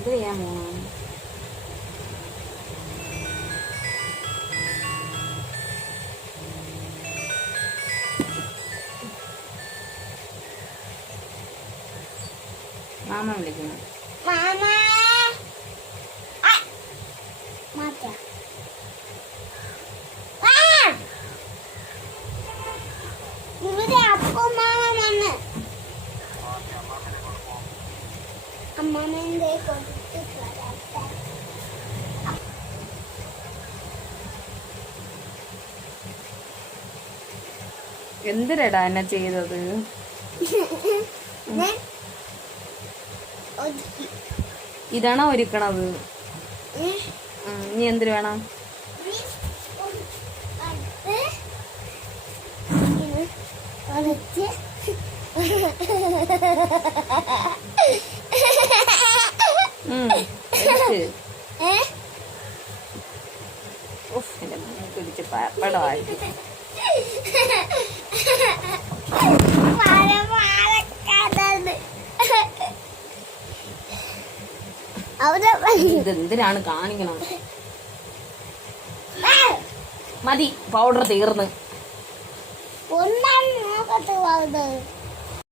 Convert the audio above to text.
എന്ത് ചെയ്യാൻ പോണു? മാമ വിളിക്കുന്നു. എന്തിനടാ എന്നെ ചെയ്തത്? ഇതാണോ ഒരുക്കണത്? നീ എന്തിനു വേണം? എന്റെ പിടിച്ച് പപ്പടമായിട്ട് ഇതെന്തിനാണ് കാണിക്കണം? മതി, പൗഡർ തീർന്ന്.